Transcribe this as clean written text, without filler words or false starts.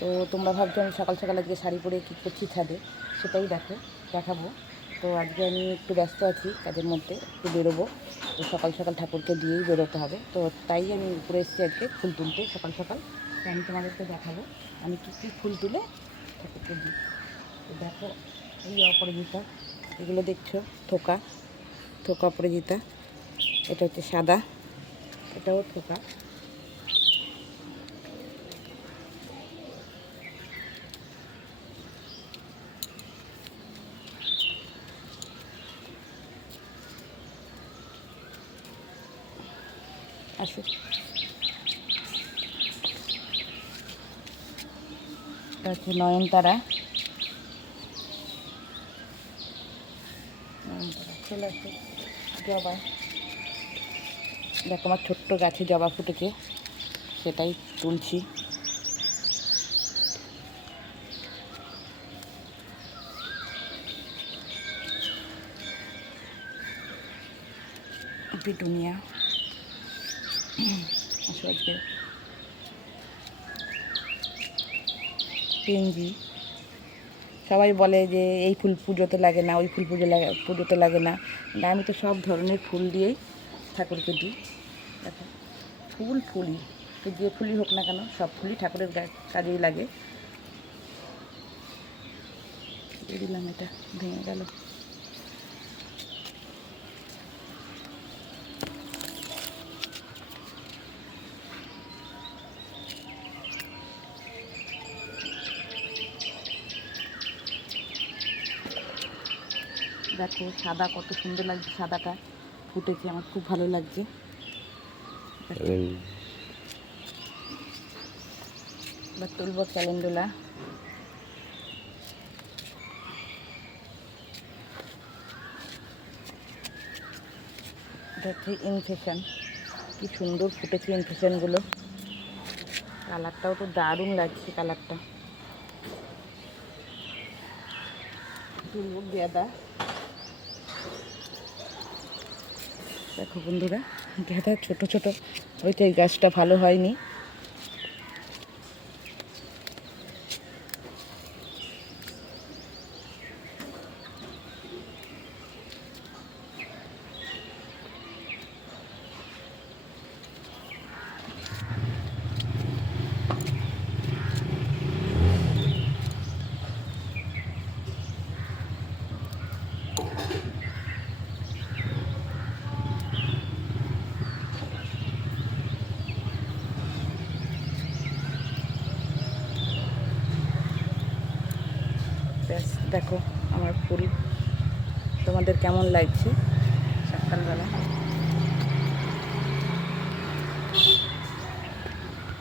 তো তোমরা ভাবছো আমি সকাল সকাল আজকে শাড়ি পরে কী করছি ছাদে, সেটাই দেখাবো। তো আজকে আমি একটু ব্যস্ত আছি কাজের মধ্যে, একটু বেরোবো। তো সকাল সকাল ঠাকুরকে দিয়েই বেরোতে হবে, তো তাই আমি উপরে এসেছি আজকে ফুল তুলতে সকাল সকাল। তো আমি তোমাদেরকে দেখাবো আমি কী ফুল তুলে ঠাকুরকে দিই। তো দেখো, এই অপরাজিতা, এগুলো দেখছো থোকা অপরাজিতা, এটা হচ্ছে সাদা, এটাও থোকা। আসো, এটা হচ্ছে নয়নতারা। চলে আসো, জবা, দেখো আমার ছোট্ট গাছে জবা ফুটেছে, সেটাই তুলছি। পিটুনিয়া, আসো আজকে পেনজি। সবাই বলে যে এই ফুল পুজোতে লাগে না, ওই ফুল পুজোতে লাগে না, আমি তো সব ধরনের ফুল দিয়েই ঠাকুরকে দিই। দেখো ফুলই, তো যে ফুলই হোক না কেন, সব ফুলই ঠাকুরের কাজেই লাগে। দিয়ে দিলাম, এটা ভেঙে গেল। দেখো সাদা কত সুন্দর লাগছে, সাদাটা ফুটেছে, আমার খুব ভালো লাগছে। এবার তুলব ক্যালেন্ডুলা। এটা হচ্ছে ইনফেকশন, কি সুন্দর ফুটেছে ইনফেকশনগুলো, কালারটাও তো দারুণ লাগছে কালারটা। তুলব গাঁদা। দেখো বন্ধুরা, গাঁদা ছোট ছোট হয়তো এই গাছটা ভালো হয়নি। ব্যাস, দেখো আমার ফুল তোমাদের কেমন লাগছে সকালবেলা।